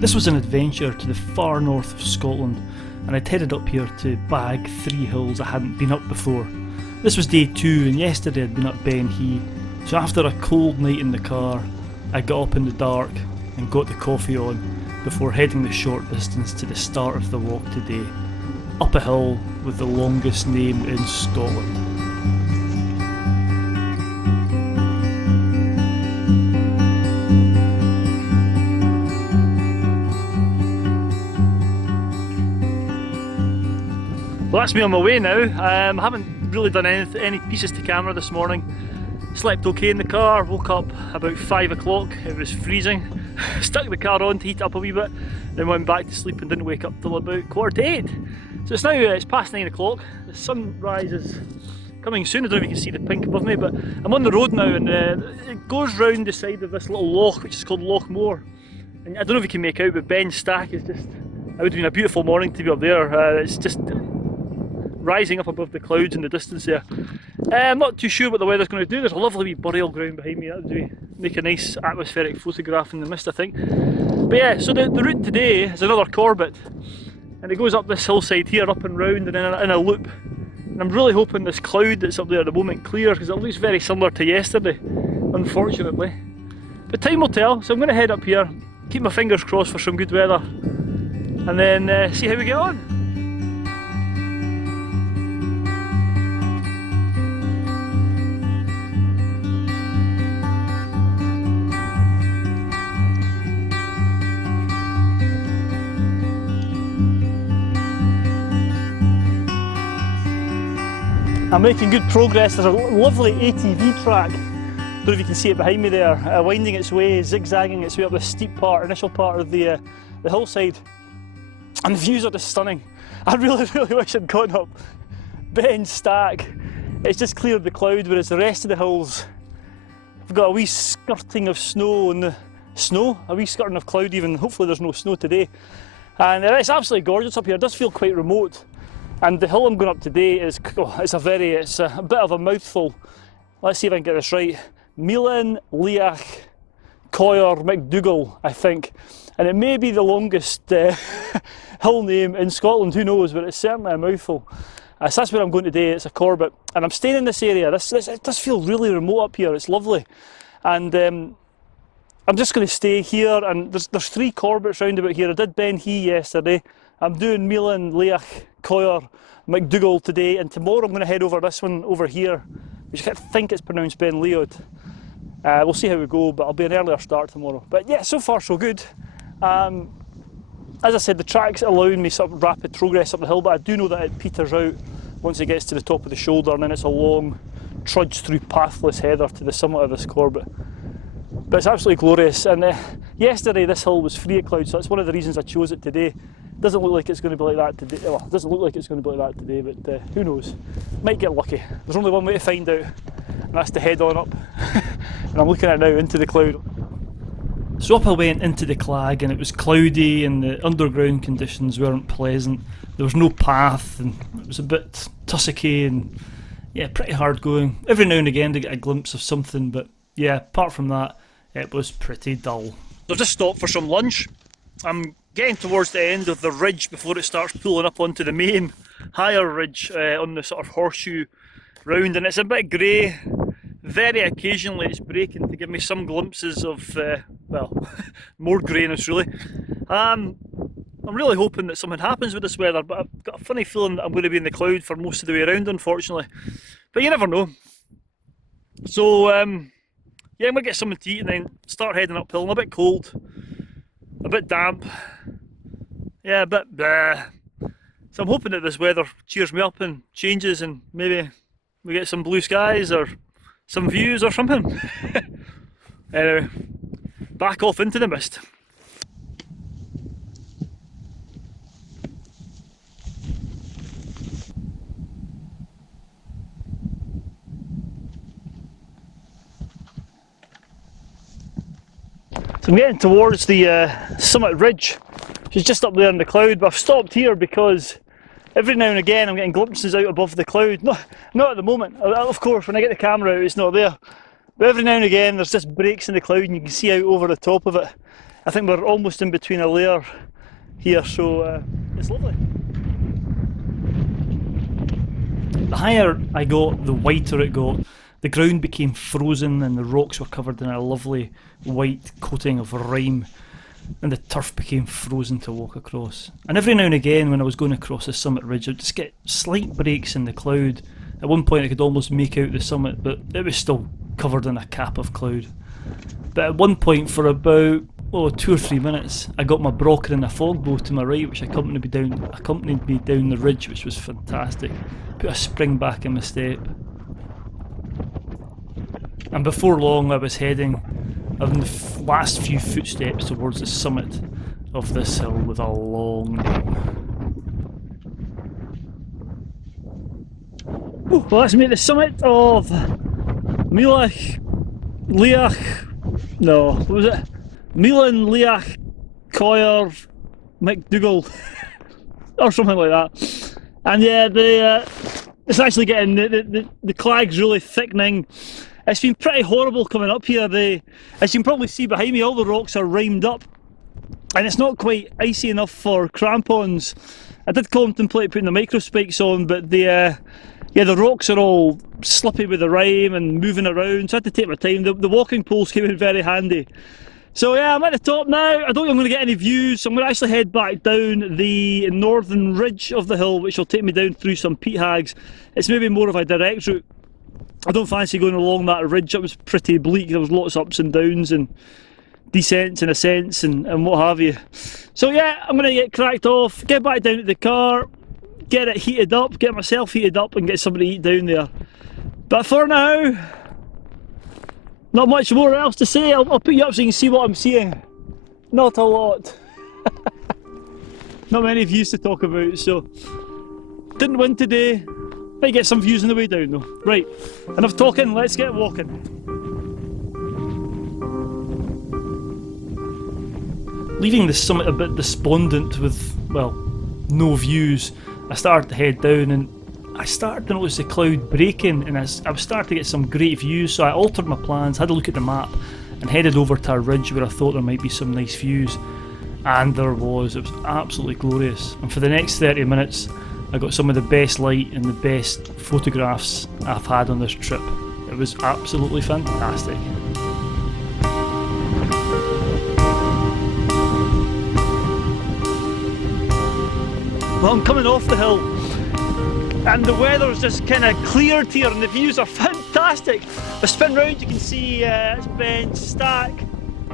This was an adventure to the far north of Scotland, and I'd headed up here to bag 3 hills I hadn't been up before. This was day 2, and yesterday I'd been up Ben Hee, so after a cold night in the car, I got up in the dark and got the coffee on before heading the short distance to the start of the walk today, up a hill with the longest name in Scotland. Well, that's me on my way now. I haven't really done any pieces to camera this morning. Slept okay in the car, woke up about 5 o'clock, it was freezing. Stuck the car on to heat up a wee bit, then went back to sleep and didn't wake up till about 7:45. So it's now, it's past 9 o'clock, the sunrise is coming soon. I don't know if you can see the pink above me, but I'm on the road now, and it goes round the side of this little loch which is called Loch Moor. And I don't know if you can make out, but Ben Stack is just, it would have been a beautiful morning to be up there. It's just rising up above the clouds in the distance there. I'm not too sure what the weather's going to do. There's a lovely wee burial ground behind me. That would make a nice atmospheric photograph in the mist, I think. But yeah, so the route today is another Corbett, and it goes up this hillside here, up and round, and in a loop. And I'm really hoping this cloud that's up there at the moment clears, because it looks very similar to yesterday, unfortunately. But time will tell, so I'm going to head up here, keep my fingers crossed for some good weather, and then see how we get on. I'm making good progress. There's a lovely ATV track, don't know if you can see it behind me there, winding its way, zigzagging its way up the steep part, initial part of the hillside. And the views are just stunning. I really wish I'd gone up Ben Stack. It's just cleared the cloud, whereas the rest of the hills have got a wee skirting of snow, and a wee skirting of cloud even. Hopefully there's no snow today. And it's absolutely gorgeous up here. It does feel quite remote. And the hill I'm going up today is, it's a bit of a mouthful. Let's see if I can get this right. Milan Leach Coir McDougall, I think. And it may be the longest hill name in Scotland, who knows, but it's certainly a mouthful. So that's where I'm going today. It's a Corbett. And I'm staying in this area. It does feel really remote up here. It's lovely. And I'm just going to stay here. And there's 3 Corbetts round about here. I did Ben Hee yesterday. I'm doing Milan Leach Coir McDougall today, and tomorrow I'm going to head over this one over here, which I think it's pronounced Ben Leod. We'll see how we go, but I'll be an earlier start tomorrow. But yeah, so far so good. As I said, the track's allowing me some rapid progress up the hill, but I do know that it peters out once it gets to the top of the shoulder, and then it's a long trudge through pathless heather to the summit of this Corbett. But it's absolutely glorious, and yesterday this hill was free of clouds, so that's one of the reasons I chose it today. Doesn't look like it's going to be like that today. Well, it doesn't look like it's going to be like that today, but who knows? Might get lucky. There's only one way to find out, and that's to head on up. And I'm looking at it now into the cloud. So up I went into the Clag, and it was cloudy, and the underground conditions weren't pleasant. There was no path, and it was a bit tussocky, and yeah, pretty hard going. Every now and again to get a glimpse of something, but yeah, apart from that, it was pretty dull. So I've just stopped for some lunch. I'm getting towards the end of the ridge before it starts pulling up onto the main higher ridge on the sort of horseshoe round, and it's a bit grey. Very occasionally it's breaking to give me some glimpses of, well, more greyness really. I'm really hoping that something happens with this weather, but I've got a funny feeling that I'm going to be in the cloud for most of the way around, unfortunately. But you never know. So yeah, I'm going to get something to eat and then start heading uphill. I'm a bit cold, a bit damp, yeah, a bit bleh. So I'm hoping that this weather cheers me up and changes, and maybe we get some blue skies or some views or something. Anyway, back off into the mist. So I'm getting towards the summit ridge, which is just up there in the cloud, but I've stopped here because every now and again I'm getting glimpses out above the cloud. Not at the moment, of course, when I get the camera out it's not there. But every now and again there's just breaks in the cloud and you can see out over the top of it. I think we're almost in between a layer here, so it's lovely. The higher I got, the whiter it got. The ground became frozen and the rocks were covered in a lovely white coating of rime, and the turf became frozen to walk across. And every now and again when I was going across the summit ridge I'd just get slight breaks in the cloud. At one point I could almost make out the summit, but it was still covered in a cap of cloud. But at one point for about 2 or 3 minutes I got my Brocker in a fog bow to my right, which accompanied me down the ridge, which was fantastic. Put a spring back in my step. And before long I was heading on the last few footsteps towards the summit of this hill with a long name. Ooh, well, let's make the summit of what was it? Milan Leach Coir McDougall or something like that. And yeah, it's actually getting the clag's really thickening. It's been pretty horrible coming up here. As you can probably see behind me, all the rocks are rimed up and it's not quite icy enough for crampons. I did contemplate putting the micro spikes on, but the rocks are all slippy with the rime and moving around, so I had to take my time. The walking poles came in very handy. So yeah, I'm at the top now. I don't think I'm going to get any views, so I'm going to actually head back down the northern ridge of the hill, which will take me down through some peat hags. It's maybe more of a direct route. I don't fancy going along that ridge. It was pretty bleak. There was lots of ups and downs and descents and ascents and what have you. So yeah, I'm going to get cracked off, get back down to the car, get it heated up, get myself heated up and get somebody to eat down there. But for now, not much more else to say. I'll put you up so you can see what I'm seeing. Not a lot. Not many views to talk about, so didn't win today. Might get some views on the way down though. Right, enough talking, let's get walking. Leaving the summit a bit despondent with, well, no views, I started to head down and I started to notice the cloud breaking and I was starting to get some great views, so I altered my plans, had a look at the map and headed over to a ridge where I thought there might be some nice views. And there was. It was absolutely glorious. And for the next 30 minutes I got some of the best light and the best photographs I've had on this trip. It was absolutely fantastic. Well, I'm coming off the hill and the weather's just kind of cleared here and the views are fantastic. If I spin round you can see it's Ben's stack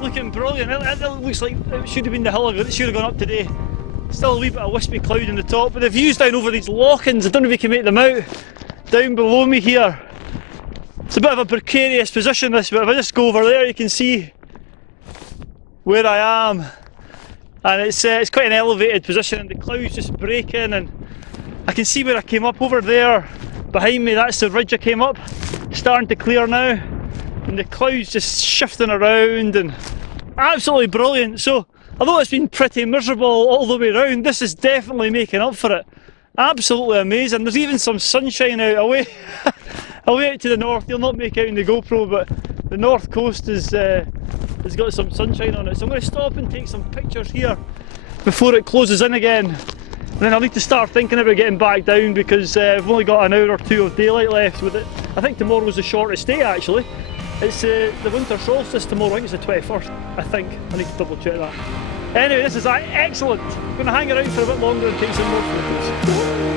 looking brilliant. It looks like it should have been the hill that should have gone up today. Still a wee bit of wispy cloud in the top, but the views down over these lochans, I don't know if you can make them out, down below me here. It's a bit of a precarious position this, but if I just go over there you can see where I am. And it's quite an elevated position and the clouds just breaking and I can see where I came up over there. Behind me, that's the ridge I came up, starting to clear now. And the clouds just shifting around and absolutely brilliant. So although it's been pretty miserable all the way around, this is definitely making up for it. Absolutely amazing. There's even some sunshine out away away out to the north. You'll not make out in the GoPro, but the north coast has got some sunshine on it. So I'm going to stop and take some pictures here before it closes in again. And then I'll need to start thinking about getting back down because I've only got an hour or two of daylight left with it. I think tomorrow was the shortest day actually. It's the winter solstice tomorrow, I think it's the 21st, I think. I need to double check that. Anyway, this is excellent. I'm going to hang around for a bit longer and take some more photos.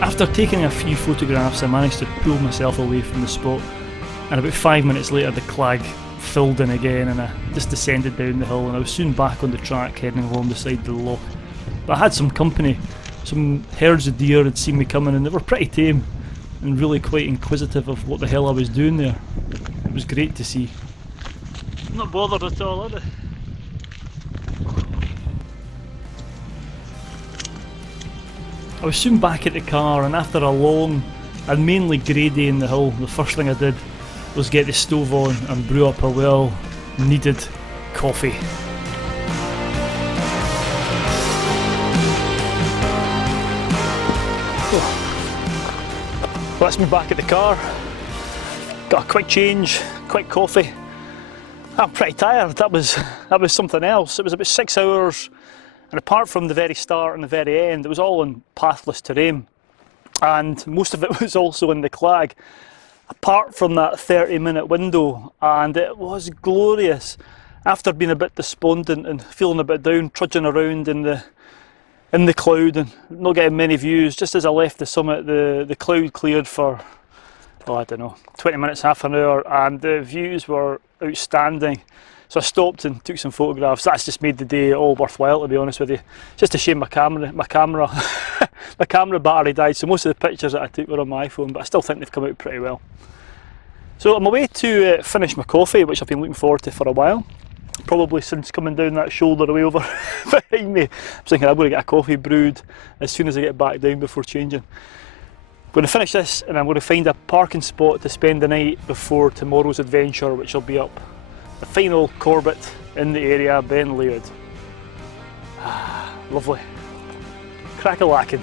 After taking a few photographs, I managed to pull myself away from the spot, and about 5 minutes later the clag filled in again and I just descended down the hill and I was soon back on the track heading along the side of the loch. But I had some company. Some herds of deer had seen me coming and they were pretty tame and really quite inquisitive of what the hell I was doing there. It was great to see. I'm not bothered at all, are they? I was soon back at the car, and after a long and mainly grey day in the hill, the first thing I did was get the stove on and brew up a well needed coffee. Oh. That's me back at the car. Got a quick change, quick coffee. I'm pretty tired. That was something else. It was about 6 hours, and apart from the very start and the very end, it was all in pathless terrain, and most of it was also in the Clag. Apart from that 30-minute window, and it was glorious. After being a bit despondent and feeling a bit down, trudging around in the cloud and not getting many views, just as I left the summit, the cloud cleared for, I don't know, 20 minutes, half an hour, and the views were outstanding. So I stopped and took some photographs. That's just made the day all worthwhile, to be honest with you. Just a shame my camera battery died, so most of the pictures that I took were on my iPhone, but I still think they've come out pretty well. So I'm away to finish my coffee, which I've been looking forward to for a while. Probably since coming down that shoulder away over behind me. I was thinking I'm going to get a coffee brewed as soon as I get back down before changing. I'm going to finish this, and I'm going to find a parking spot to spend the night before tomorrow's adventure, which will be up the final Corbett in the area, Ben Laird. Lovely. Crack-a-lackin'.